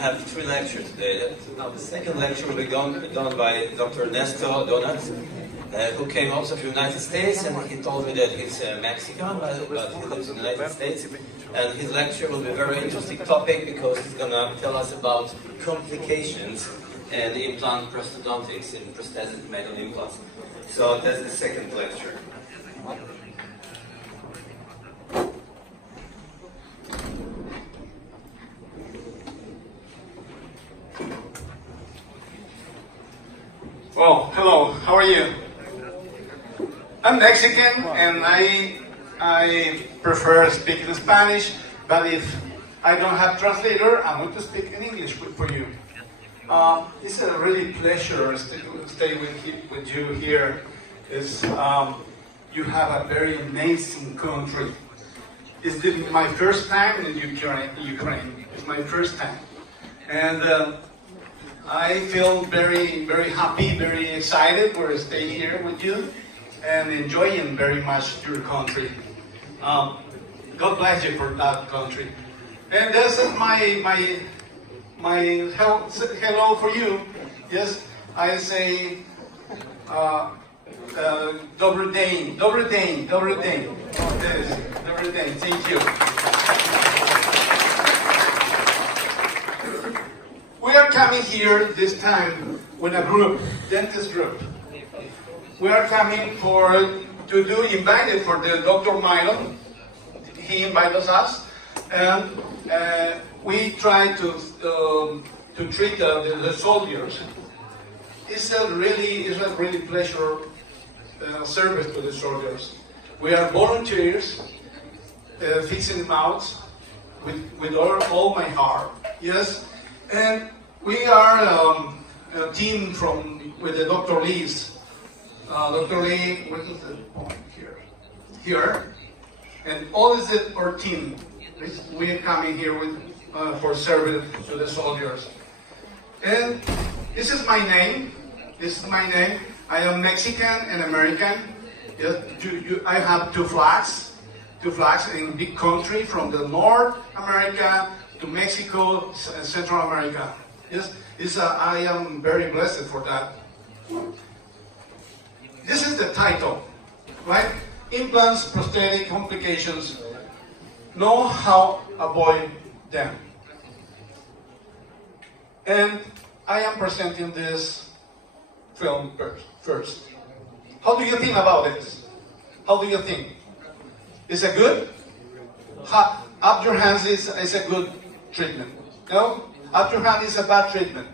have 3 lectures today. Now the second lecture will be done by Dr. Nestor Donat, who came also from the United States, and he told me that he's Mexican, but he lives in the United States. And his lecture will be a very interesting topic because he's going to tell us about complications and implant prosthodontics and prosthetic metal implants. So that's the second lecture. Well, hello, how are you? I'm Mexican and I prefer speaking Spanish, but if I don't have translator, I'm going to speak in English for you. It's a really pleasure to stay with you here. You have a very amazing country. It's my first time in Ukraine. It's my first time. And I feel very, very happy, very excited to stay here with you and enjoying very much your country. God bless you for that country. And this is my hello for you. Yes, I say Dobry dzień, dobry dzień, dobry dzień. Yes, dobry dzień. Thank you. We are coming here this time with a group, dentist group. We are coming invited for the Dr. Milo. He invited us, and we try to treat the soldiers. It's a really pleasure service to the soldiers. We are volunteers, fixing mouths with all my heart. Yes. And we are a team with the Dr. Lee's. Dr. Lee, what is the point here? Here. And all is it our team. We are coming here for service to the soldiers. And this is my name. I am Mexican and American. Yes, I have two flags in big country from the North America to Mexico, Central America. Yes, I am very blessed for that. This is the title, right? Implants, prosthetic complications. Know how to avoid them. And I am presenting this film first. How do you think about this? How do you think? Is it good? Up your hands is a good treatment. No? Up your hand is a bad treatment.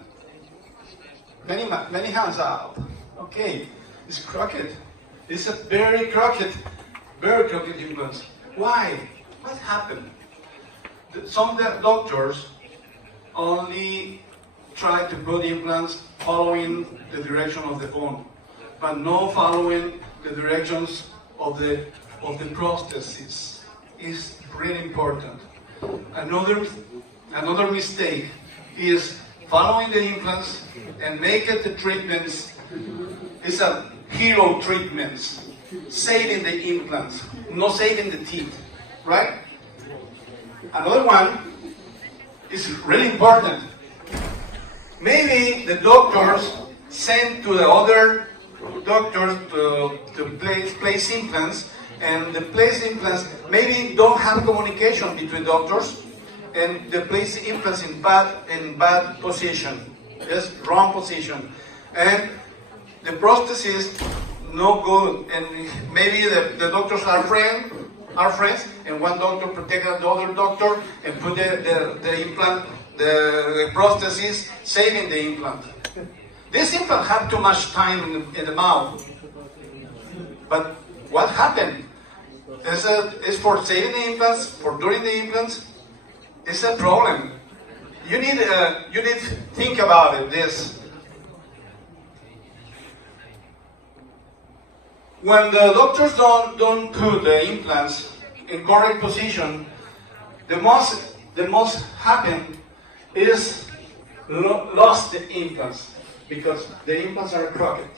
Many hands up. Okay. It's crooked. It's a very crooked implants. Why? What happened? Some doctors only try to put implants following the direction of the bone, but not following the directions of the prosthesis. Is really important. Another mistake is following the implants and making the treatments is a hero treatments, saving the implants, not saving the teeth, right? Another one is really important. Maybe the doctors send to the other doctors to place implants, and the place implants maybe don't have communication between doctors, and they place implants in bad position, yes, wrong position, and the prosthesis no good, and maybe the doctors are friends, and one doctor protect the other doctor and put the implant, the prosthesis, saving the implant. This implant had too much time in the mouth, but what happened? Is for saving the implants, for doing the implants, it's a problem. You need to think about it. This. When the doctors don't put the implants in correct position, the most happen is lost the implants because the implants are crooked.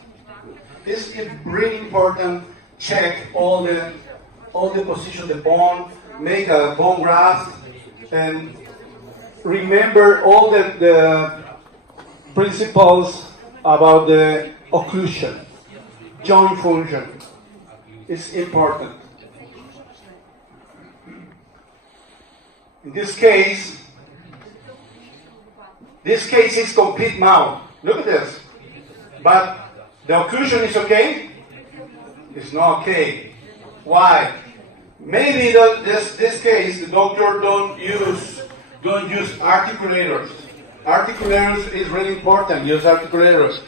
This is really important. Check all the position of the bone, make a bone graft, and remember all the principles about the occlusion, joint function. It's important. In this case is complete mouth. Look at this. But the occlusion is okay? It's not okay. Why? Maybe this case the doctor don't use articulators. Articulators is really important. Use articulators.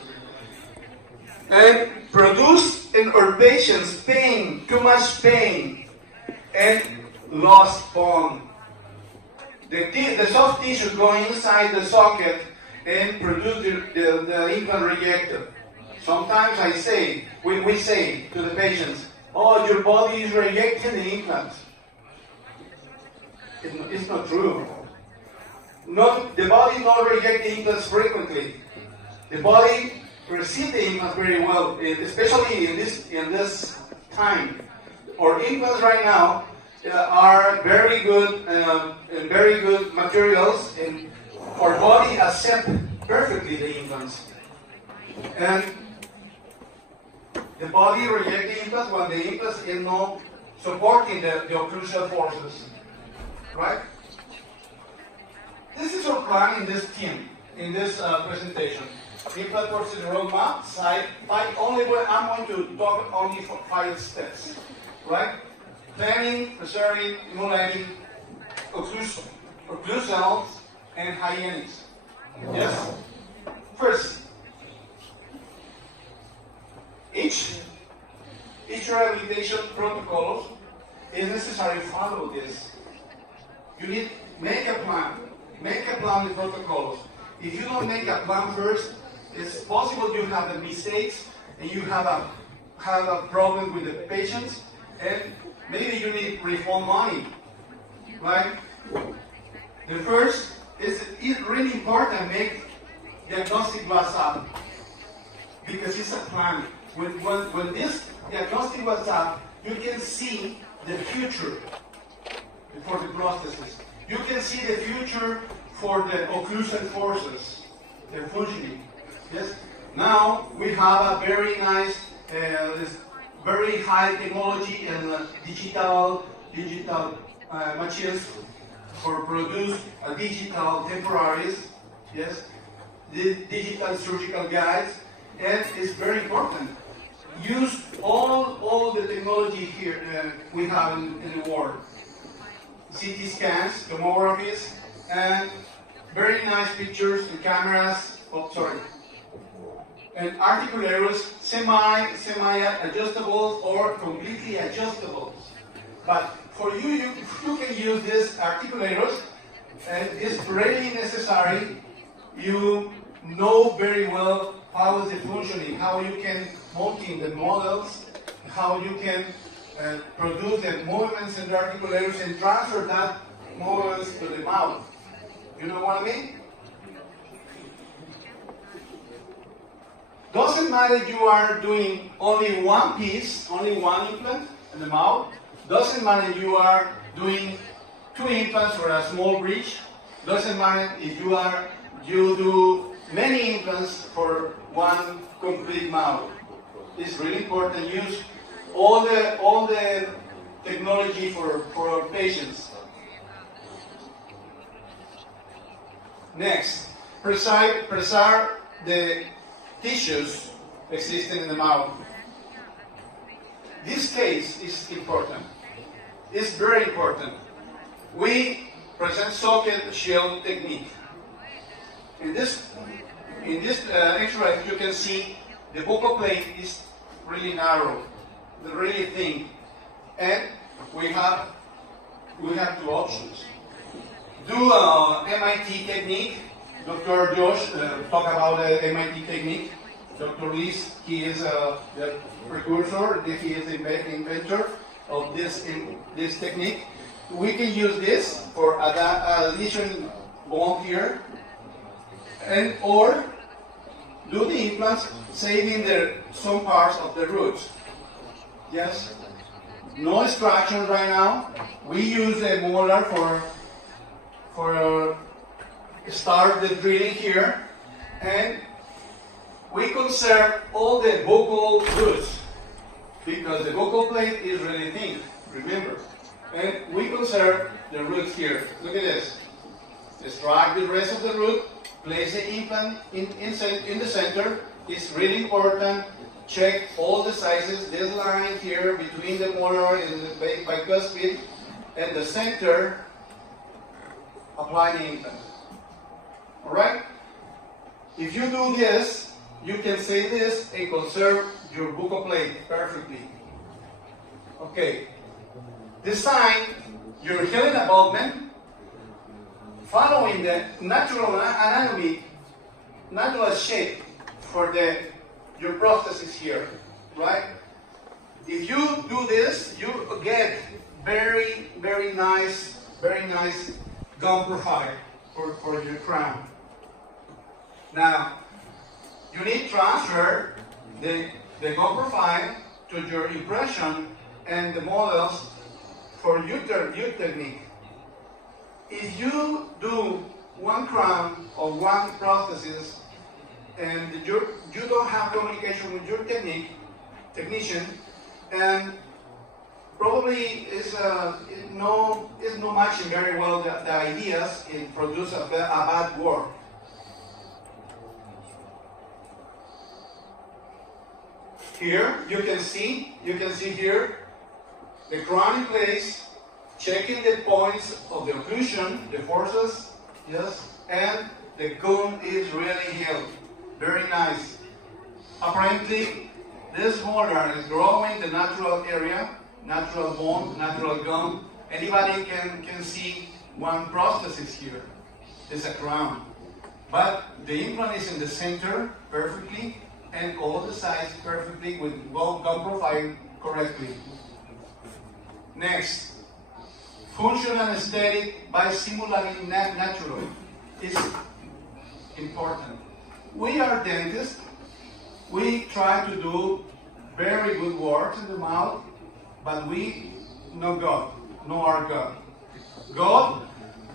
And produce in our patients pain, too much pain, and lost bone. The soft tissue go inside the socket and produce the implant rejected. Sometimes we say to the patients, oh, your body is rejecting the implants. It's not true. The body not reject the implants frequently. The body receives the implants very well, especially in this time. Our implants right now are very good materials, and our body accepts perfectly the implants. And the body rejects the implants when the implants is not supporting the occlusal forces. Right? This is our plan in this team, in this presentation. Implant versus roadmap, side 5. I'm going to talk only for 5 steps. Right? Planning, preserving, emulating, occlusals, and hygienics. Yes? First, each rehabilitation protocol is necessary to follow this. You need to make a plan. Make a plan with protocols. If you don't make a plan first, it's possible you have the mistakes and you have a problem with the patients, and maybe you need refund money. Right? The first is really important. Make diagnostic WhatsApp, because it's a plan. When this diagnostic WhatsApp, you can see the future for the prosthesis. You can see the future for the occlusive forces, their functioning. Yes. Now we have a very nice, very high technology and digital machines for produce digital temporaries. Yes. The digital surgical guides, and it's very important. Use all the technology here we have in the world. CT scans, tomographies, and very nice pictures and cameras. And articulators, semi-adjustables or completely adjustables. But for you can use these articulators, and it's really necessary. You know very well how is it functioning, how you can mount in the models, how you can produce the movements in the articulators and transfer that movements to the mouth. You know what I mean? Doesn't matter if you are doing only one piece, only one implant in the mouth. Doesn't matter if you are doing 2 implants or a small bridge. Doesn't matter if you do many implants for one complete mouth. It's really important to use all the technology for our patients. Next, preserve the tissues existing in the mouth. This case is important. It's very important. We present socket shield technique. In this X-ray, you can see the buccal plate is really narrow, really thin, and we have 2 options. Do MIT technique. Dr. Josh talk about the MIT technique. Dr. Luis, he is the precursor. He is the inventor of this technique. We can use this for addition bone here, and or do the implants saving some parts of the roots. Yes. No extraction right now. We use a molar for start the drilling here, and we conserve all the vocal roots because the vocal plate is really thin, remember. And we conserve the roots here. Look at this. Extract the rest of the root, place the implant in the center. It's really important. Check all the sizes. This line here between the molar and the bicuspid and the center, apply the implant. Alright? If you do this, you can say this and conserve your buccal plate perfectly. Okay. Design your healing abutment following the natural anatomy, natural shape for your prosthesis here, right? If you do this, you get very nice gum profile for your crown. Now, you need to transfer the gum profile to your impression and the models for your technique. If you do one crown or one prosthesis and you don't have communication with your technician, and probably is not matching very well the ideas and produce a bad work. Here you can see here the crown in place, checking the points of the occlusion, the forces, yes, and the gum is really healed. Very nice. Apparently, this molar is growing the natural area, natural bone, natural gum. Anybody can see one prosthesis here. It's a crown. But the implant is in the center perfectly, and all the sides perfectly with gum profile correctly. Next, functional aesthetic by simulating natural is important. We are dentists. We try to do very good work in the mouth, but we know God, know our God.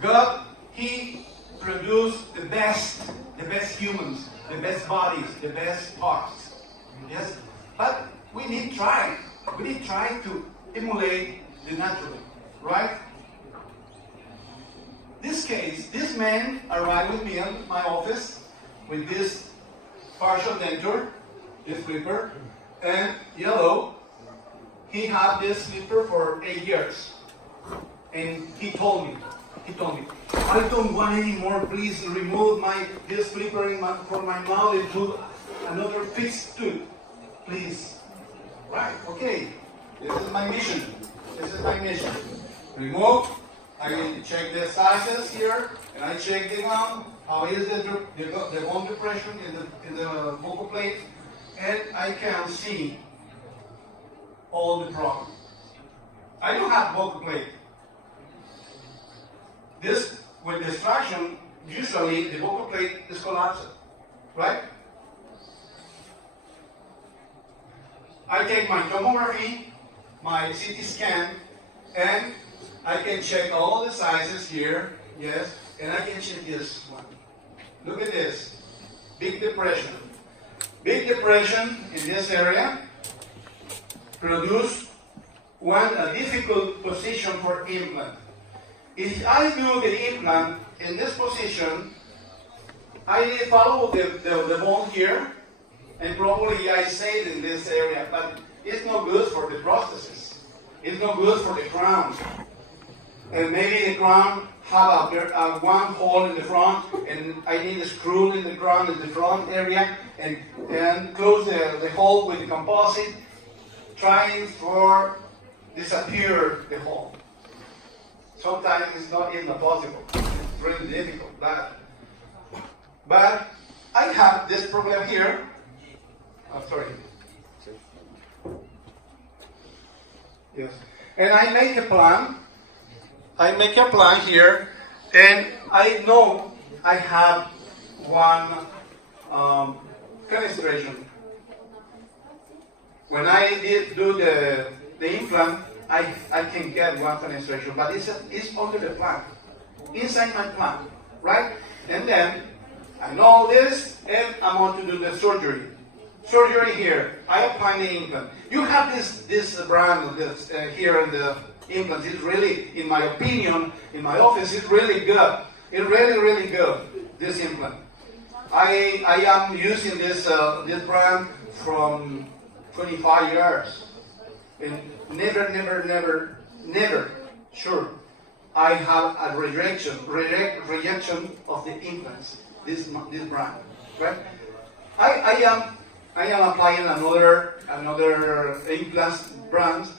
God, He produced the best humans, the best bodies, the best parts. Yes, but we need to try to emulate the natural, right? This case, this man arrived with me in my office with this partial denture, this flipper, and yellow. He had this flipper for 8 years. And he told me, I don't want any more, please remove this flipper from my mouth and do another fixed tooth, please. Right, okay, this is my mission. Remove, I check the sizes here, and I check the gum, how is the bone depression in the vocal plate, and I can see all the problem. I don't have vocal plate. This, with distraction, usually the vocal plate is collapsed, right? I take my tomography, my CT scan, and I can check all the sizes here, yes, and I can check this one. Look at this, big depression. Big depression in this area produce a difficult position for implant. If I do the implant in this position, I follow the bone here, and probably I say it in this area, but it's not good for the prosthesis. It's not good for the crown. And maybe the crown have one hole in the front, and I need a screw in the crown in the front area, and close the hole with the composite, trying for disappear the hole. Sometimes it's not even possible. It's really difficult. But I have this problem here. I'm sorry. Yes. And I make a plan. Here, and I know I have one fenestration. When I do the implant, I can get one fenestration, but it's under the plan, inside my plan, right? And then I know this, and I want to do the surgery. Surgery here. I apply the implant. You have this brand this, here in the implant. It's really, in my opinion, in my office, it's really good. It's really, really good, this implant. I am using this brand from 25 years. And never, sure, I have a rejection of the implants, this brand, right? I am applying another implants brands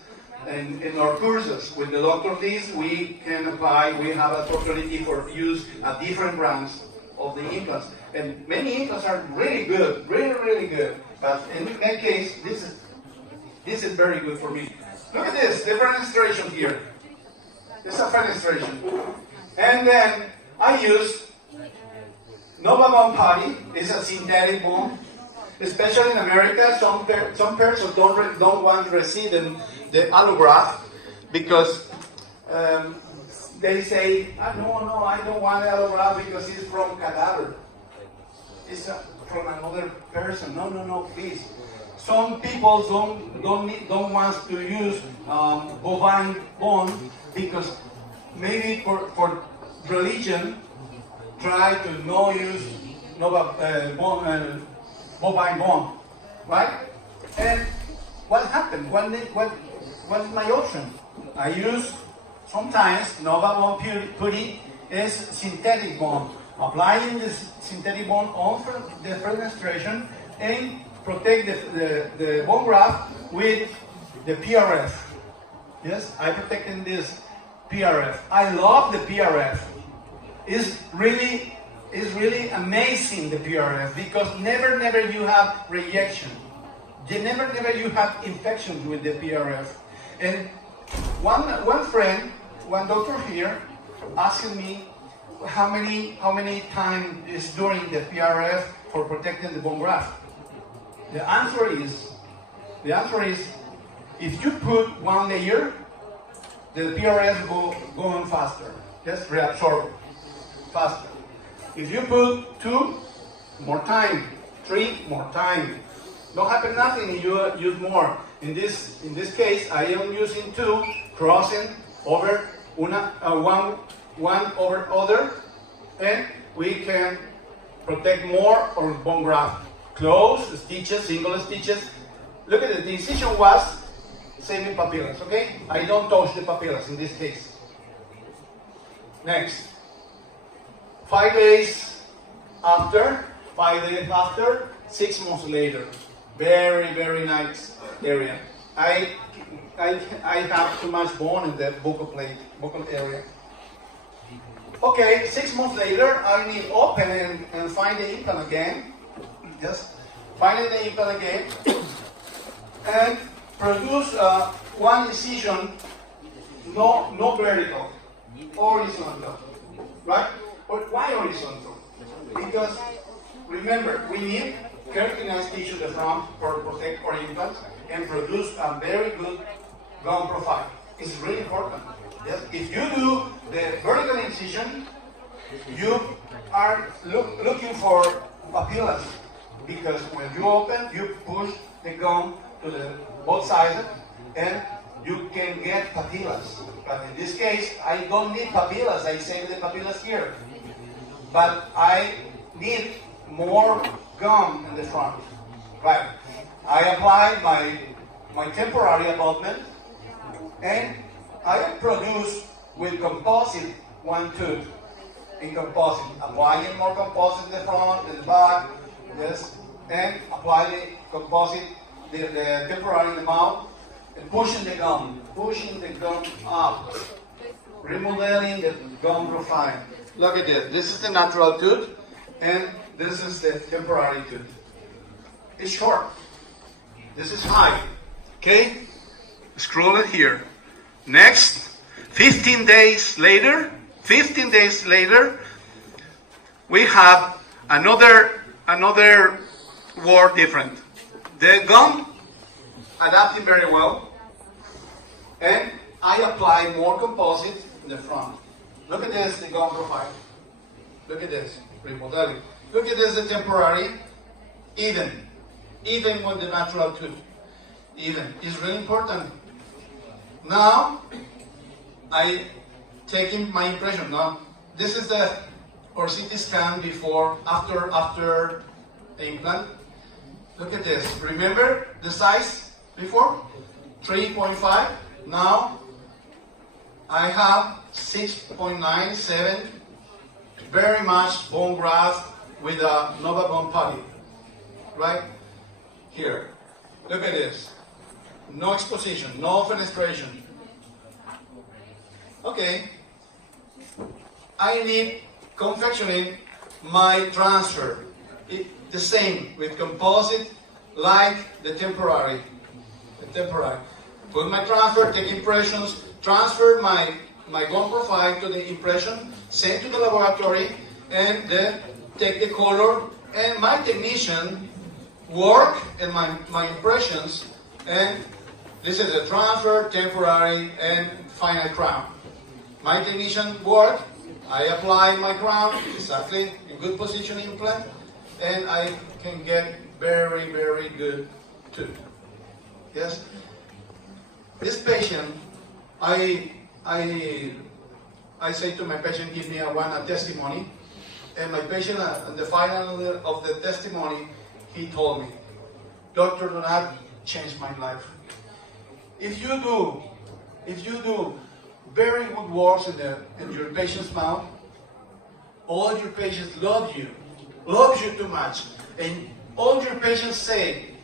in our courses with the Dr. Liz. We can apply. We have an opportunity for use a different brands of the implants, and many implants are really good, really good. But in that case, this is very good for me. Look at this, the fenestration here. It's a fenestration, and then I use Nova Bone Putty. It's a synthetic bone. Especially in America, some persons don't want to receive the allograft because they say, no, I don't want allograft because it's from cadaver. It's from another person. No, please. Some people don't want to use bovine bone because maybe for religion try to no use bovine bone, right? And what happened? What's my option? I use sometimes Nova Bone Putty is synthetic bone. Applying this synthetic bone on the fenestration and protect the bone graft with the PRF. Yes, I protecting this PRF. I love the PRF. It's really amazing, the PRF, because never you have rejection. Never you have infections with the PRF. And one friend, one doctor here, asked me how many times is during the PRF for protecting the bone graft. The answer is, if you put one layer, the PRF go on faster. Just reabsorb faster. If you put 2, more time. 3, more time. Don't happen nothing if you use more. In this case, I am using 2, crossing over one over other, and we can protect more our bone graft. Close stitches, single stitches. Look at it. The incision was saving papillas. Okay, I don't touch the papillas in this case. Next. 5 days after, 6 months later. Very nice area. I have too much bone in the buccal area. Okay, 6 months later, I need open and find the implant again. Just finding the implant again and produce one incision, no vertical, horizontal, right? But why horizontal? Because remember, we need keratinized tissue in the front for protect our implants and produce a very good gum profile. It's really important. Yes? If you do the vertical incision, you are looking for papillas, because when you open, you push the gum to both sides and you can get papillas. But in this case, I don't need papillas. I save the papillas here. But I need more gum in the front. Right. I apply my temporary abutment and I produce with composite one tooth in composite. Applying more composite in the front and the back, yes, and apply the composite, the temporary in the mouth, and pushing the gum up, remodeling the gum profile. Look at this. This is the natural tooth, and this is the temporary tooth. It's short. This is high. Okay? Scroll it here. Next, 15 days later, we have another word different. The gum adapting very well, and I apply more composite in the front. Look at this, the gum profile. Look at this, remodeling. Look at this, the temporary, even with the natural tooth. Even, it's really important. Now, I taking my impression. Now, this is the CT scan before, after the implant. Look at this. Remember the size before? 3.5. Now, I have 6.97. Very much bone graft with a Nova bone putty. Right? Here. Look at this. No exposition, no fenestration. Okay. I need confectioning my transfer. The same with composite like the temporary. Put my transfer, take impressions, transfer my bone profile to the impression, send to the laboratory, and then take the color, and my technician work and my impressions, and this is a transfer, temporary, and final crown. My technician work, I apply my crown exactly in good position implant, and I can get very, very good tooth. Yes? This patient, I say to my patient, give me a testimony, and my patient at the final of the testimony, he told me, Dr. Donat changed my life. If you do very good works in your patient's mouth, all your patients love you too much, and all your patients say,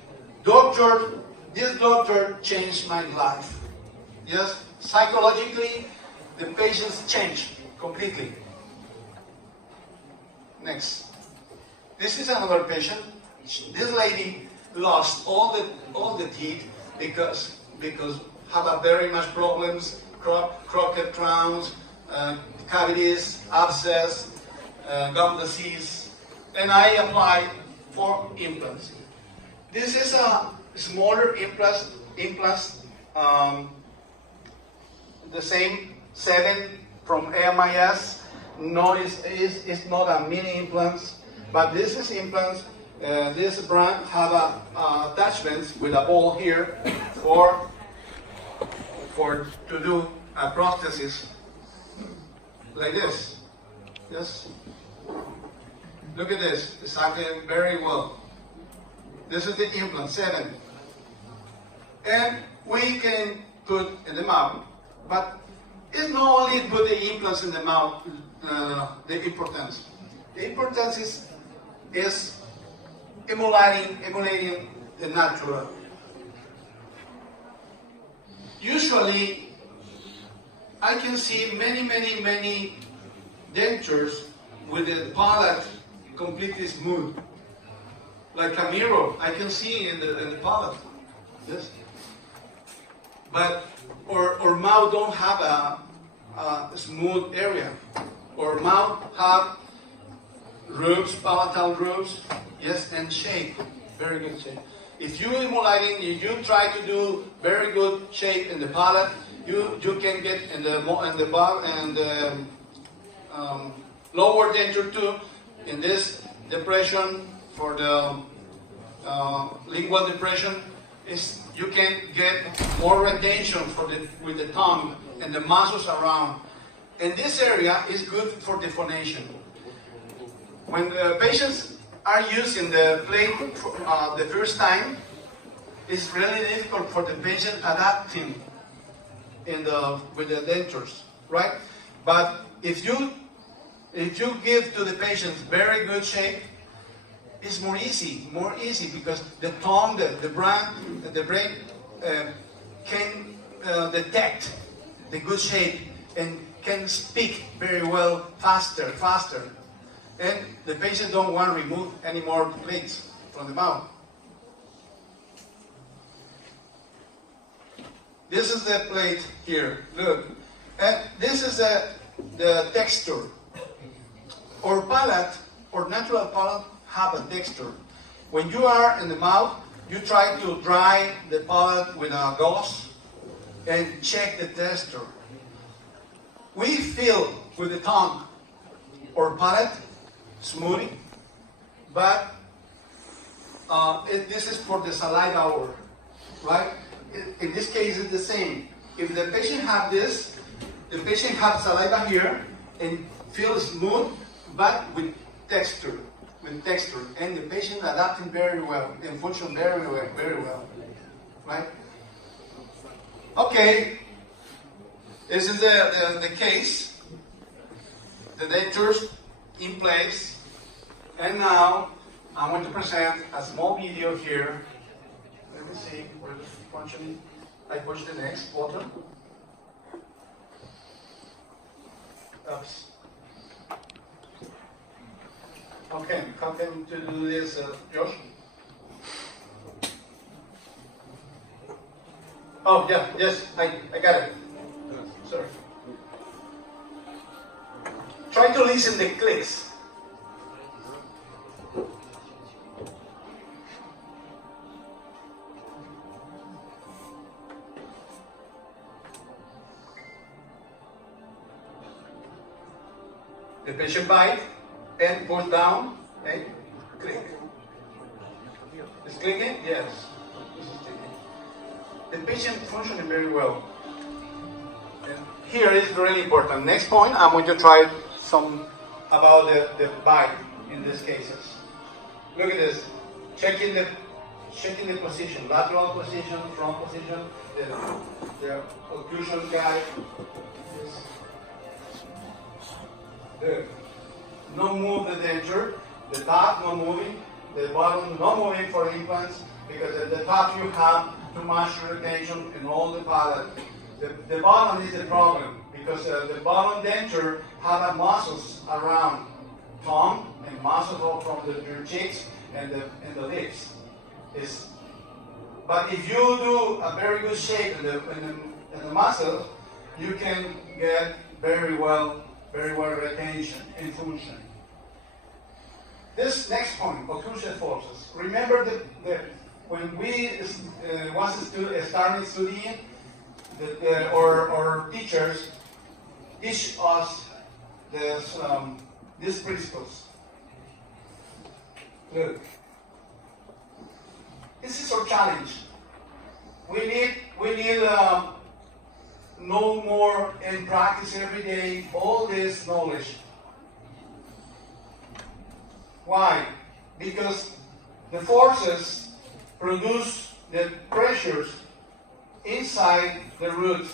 Doctor, this doctor changed my life. Yes, psychologically, the patients change completely. Next, this is another patient. This lady lost all the teeth because have a very much problems, crooked crowns, cavities, abscess, gum disease, and I applied for implants. This is a smaller implants, the same 7 from AMIS. No, it's not a mini implants, but this is implants. This brand have attachments with a ball here to do a prosthesis like this. Yes. Look at this. It's acting very well. This is the implant 7, and we can put in the mouth. But it's not only put the implants in the mouth. The importance. The importance is emulating the natural. Usually, I can see many dentures with the palate completely smooth, like a mirror. I can see in the palate. Yes. But or mouth don't have a smooth area. Or mouth have roots, palatal roots, yes, and shape, very good shape. If you emulating, if you try to do very good shape in the palate, you can get in the lower denture too, in this depression for the lingual depression, is you can get more retention with the tongue and the muscles around. And this area is good for dephonation. When the patients are using the plate the first time, it's really difficult for the patient adapting with the dentures, right? But if you give to the patients very good shape, it's more easy because the tongue, the brain can detect the good shape and can speak very well faster. And the patient don't want to remove any more plates from the mouth. This is the plate here, look. And this is the texture. Our palate, or natural palate, have a texture. When you are in the mouth, you try to dry the palate with a gauze and check the texture. We feel with the tongue or palate smoothing, but this is for the saliva hour, right? In this case, it's the same. If the patient have this, the patient have saliva here and feels smooth, but with texture, and the patient adapting very well and function very well, right? Okay, this is the case. The dentures in place, and now I'm going to present a small video here. Let me see where the function. I push the next button. Oops. Okay, how can to do this, Josh? Oh yeah, yes, I got it. Sorry. Try to listen the clicks. The patient bite and push down and click. Is clicking? Yes. This is clicking. The patient functioning very well. And here is really important. Next point, I'm going to try some about the bite in these cases. Look at this. Checking the position, lateral position, front position, the occlusion guide. Good. No move the denture, the top no moving, the bottom no moving for implants, because at the top you have too much retention in all the palate. The bottom is the problem, because the bottom denture have muscles around tongue and muscles from your cheeks and the lips. But if you do a very good shape in the muscle, you can get very well retention and function. This next point, occlusion forces. Remember that when we started studying, our teachers teach us these principles. Look, this is our challenge. We need know more and practice every day all this knowledge. Why? Because the forces produce the pressures inside the roots,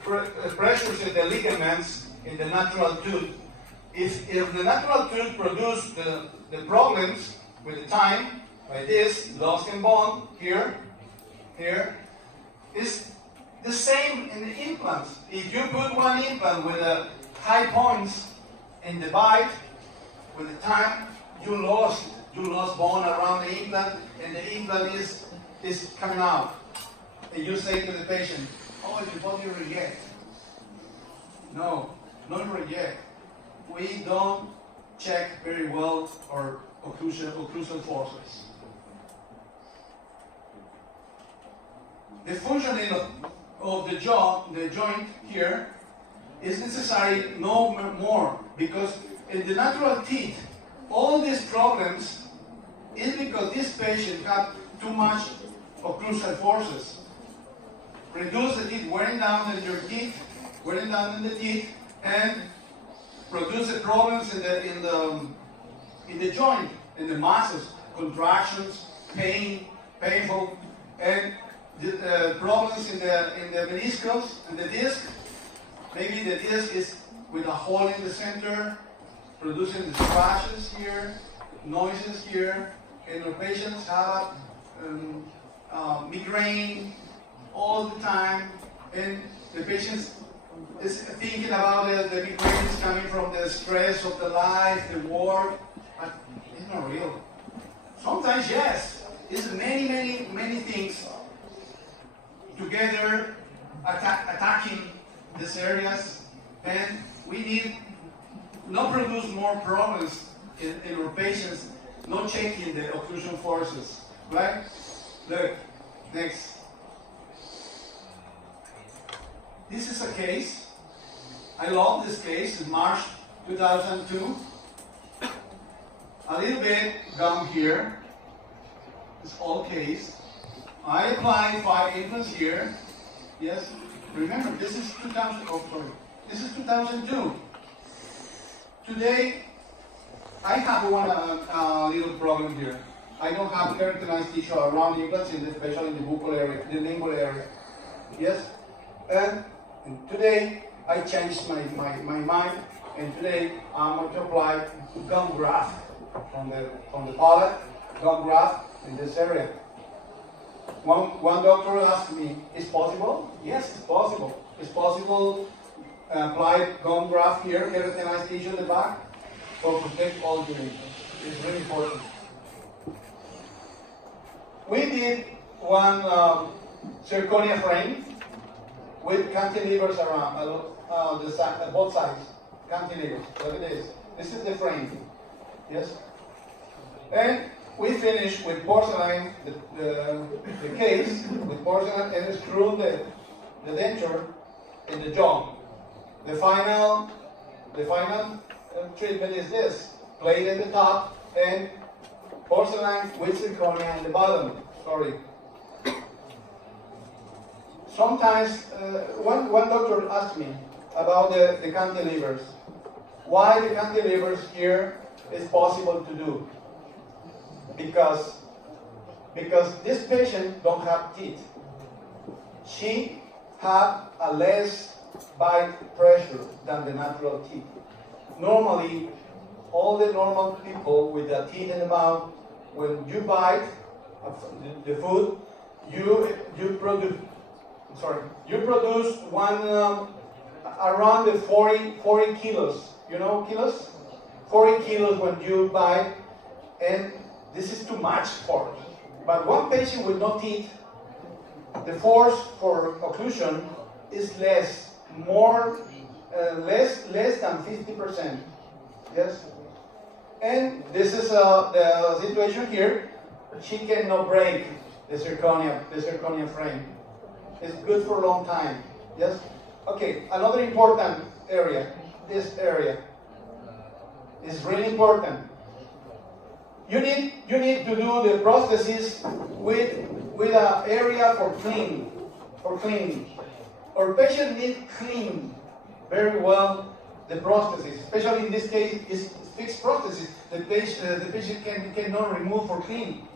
pressures in the ligaments in the natural tooth. If the natural tooth produce the problems with the time, like this, lost in bone, here, is the same in the implants. If you put one implant with high points in the bite, with the time, you lost bone around the implant, and the implant is coming out. And you say to the patient, "Oh, your body reject." No, not reject. We don't check very well our occlusion forces. The functioning of the jaw, the joint here, is necessary no more, because in the natural teeth, all these problems is because this patient have too much occlusal forces. Reduce the teeth, wearing down in the teeth, and produce the problems in the joint, in the muscles, contractions, painful, and the problems in the meniscus and the disc. Maybe the disc is with a hole in the center, producing the scratches here, noises here, and the patients have migraine all the time, and the patients is thinking about the migraine is coming from the stress of the life, the work, but it's not real. Sometimes yes, it's many things together attacking these areas, and we need not produce more problems in our patients, not checking the occlusion forces, right? Look, next. This is a case. I love this case. It's March 2002. a little bit gum here. It's all case. I apply 5 implants here. Yes. Remember, this is 2000. Oh, sorry. This is 2002. Today, I have one little problem here. I don't have keratinized tissue around the implants, especially in the buccal area, the lingual area. Yes? And today, I changed my mind, and today I'm going to apply gum graft from the palate, gum graft in this area. One doctor asked me, is possible? Yes, it's possible. It's possible apply gum graft here, keratinized tissue in the back, to protect all the implants. It's really important. We did one zirconia frame with cantilevers around both sides. Cantilevers. Look at this. This is the frame. Yes? And we finished with porcelain, the case, with porcelain, and screw the denture in the jaw. The final treatment is this: plate at the top and porcelain with zirconia in the bottom. Sorry. Sometimes, one doctor asked me about the cantilevers. Why the cantilevers here is possible to do? Because this patient don't have teeth. She have a less bite pressure than the natural teeth. Normally, all the normal people with the teeth in the mouth, when you bite the food, you produce one around the 40 kilos. You know kilos? 40 kilos when you bite, and this is too much for us. But one patient with no teeth, the force for occlusion is less than 50%. Yes? And this is the situation here. She cannot break the zirconia frame. It's good for a long time. Yes? Okay, another important area, this area is really important. You need to do the prosthesis with an area for cleaning. Our patient needs clean very well the prosthesis, especially in this case is fixed prosthesis. The patient cannot remove for clean,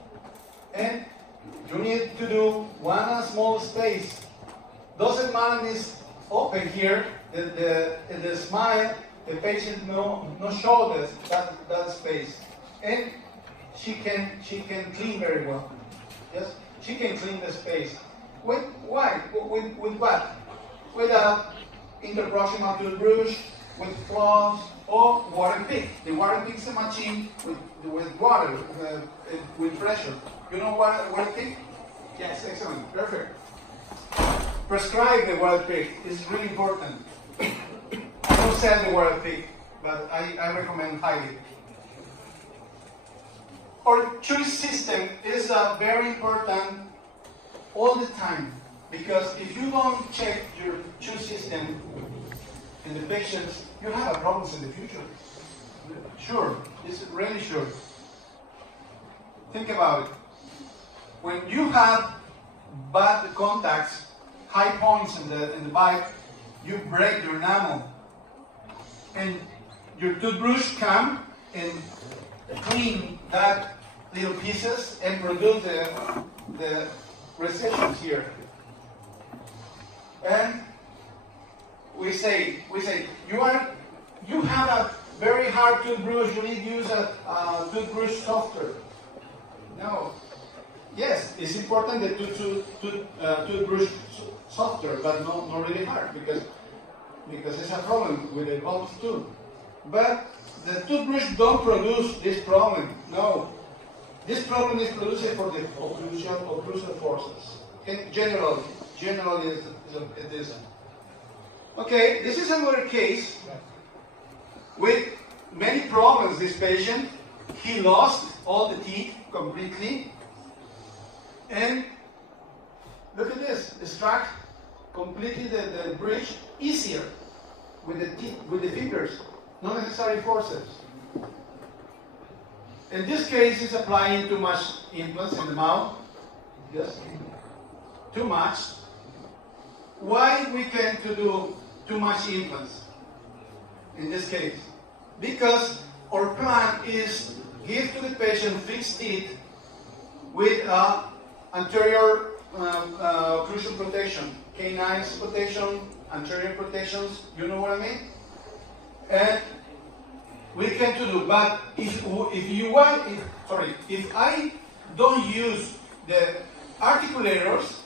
and you need to do one small space. Doesn't matter is open here. The smile, the patient no show that space, and she can clean very well. Yes, she can clean the space. With what? With a interproximal toothbrush, with floss, or water pick. The water pick is a machine with water, with pressure. You know water pick? Yes, excellent, perfect. Prescribe the water pick. It's really important. I don't sell the water pick, but I recommend highly. Our choice system is very important all the time, because if you don't check your choice system in the patients, you have problems in the future. Sure, it's really sure. Think about it. When you have bad contacts, high points in the bite, you break your enamel, and your toothbrush come and clean that little pieces and produce the recessions here. And we say you have a very hard toothbrush, you need to use a toothbrush softer. No. Yes, it's important that toothbrush softer, but not really hard, because it's a problem with the gums too. But the toothbrush don't produce this problem. No. This problem is produced for the occlusion forces. And generally it is. Okay, this is another case with many problems. This patient, he lost all the teeth completely. And look at this, extract completely the bridge easier with the teeth, with the fingers, not necessary forceps. In this case, it's applying too much implants in the mouth. Yes, too much. Why we can't do too much implants in this case? Because our plan is give to the patient fixed teeth with anterior occlusion protection, canines protection, anterior protections. You know what I mean? And we can do, but if I don't use the articulators,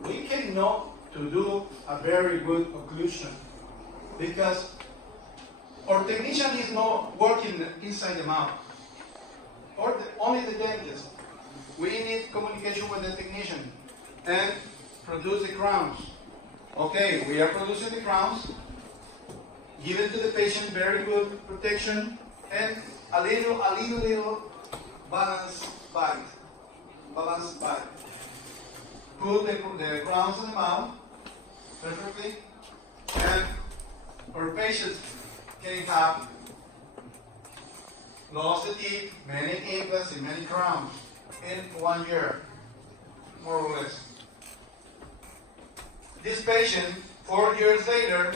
we cannot to do a very good occlusion because our technician is not working inside the mouth, or only the dentist. We need communication with the technician and produce the crowns. Okay, we are producing the crowns. Give it to the patient very good protection and a little balanced bite. Balanced bite. Put the crowns in the mouth perfectly, and our patients can have lost the teeth, many implants and many crowns in 1 year, more or less. This patient, 4 years later,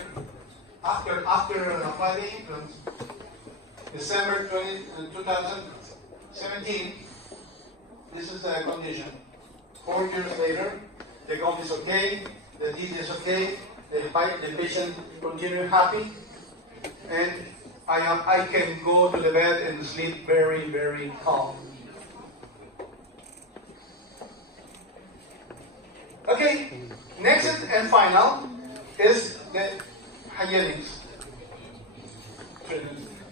after applying the implants, December 2017, this is the condition. 4 years later, the gum is okay, the teeth is okay, the patient continues happy, and I can go to the bed and sleep very, very calm. Okay, next and final is the hygienics.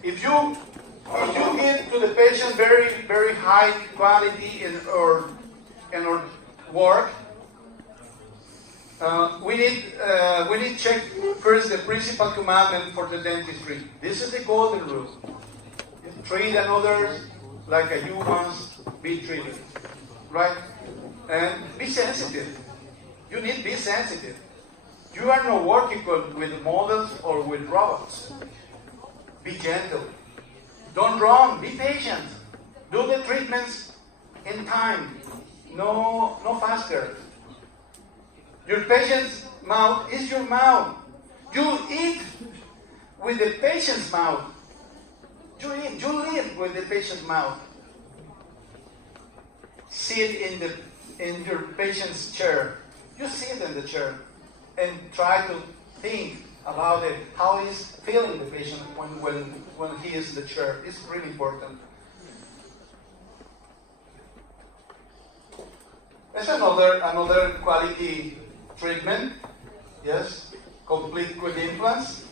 If you give to the patient very, very high quality in our work, we need check first the principal commandment for the dentistry. This is the golden rule. Treat others like you once be treated, right? And be sensitive. You need to be sensitive. You are not working with models or with robots. Be gentle. Don't run. Be patient. Do the treatments in time. No faster. Your patient's mouth is your mouth. You eat with the patient's mouth. You live with the patient's mouth. Sit in your patient's chair. You sit in the chair and try to think about it. How he's feeling the patient when he is in the chair. It's really important. That's another quality treatment. Yes, complete with implants.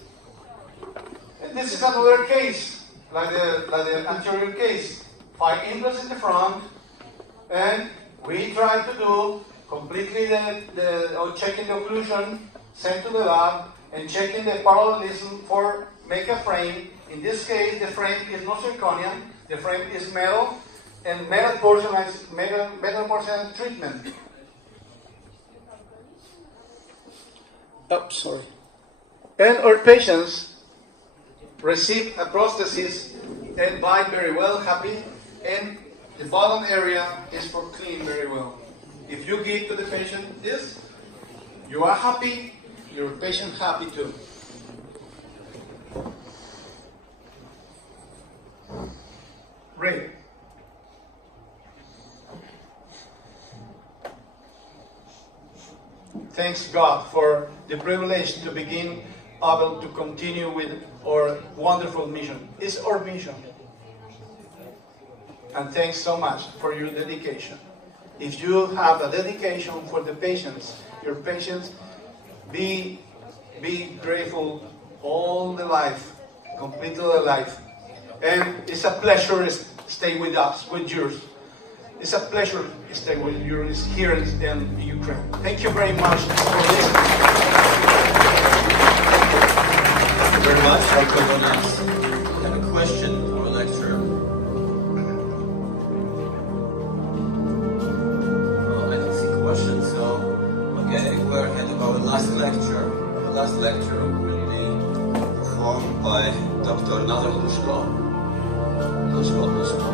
And this is another case, like the anterior case. 5 implants in the front, and we try to do completely checking the occlusion, sent to the lab, and checking the parallelism for make a frame. In this case, the frame is not zirconium, the frame is metal, and metal porcelain treatment. Oh, sorry. And our patients receive a prosthesis and bite very well, happy, and the bottom area is for clean very well. If you give to the patient this, you are happy, your patient happy too. Great. Thanks God for the privilege to begin able to continue with our wonderful mission. It's our mission. And thanks so much for your dedication. If you have a dedication for the patients, your patients, be grateful all the life, completely the life. And it's a pleasure to stay with us, with yours. It's a pleasure to stay with you here in Ukraine. Thank you very much for listening. Thank you very much, Dr. Donas. I have a question for the lecturer. Well, I don't see questions, so okay, we're ahead of our last lecture. The last lecture will be performed by Dr. Nazar Lushko. those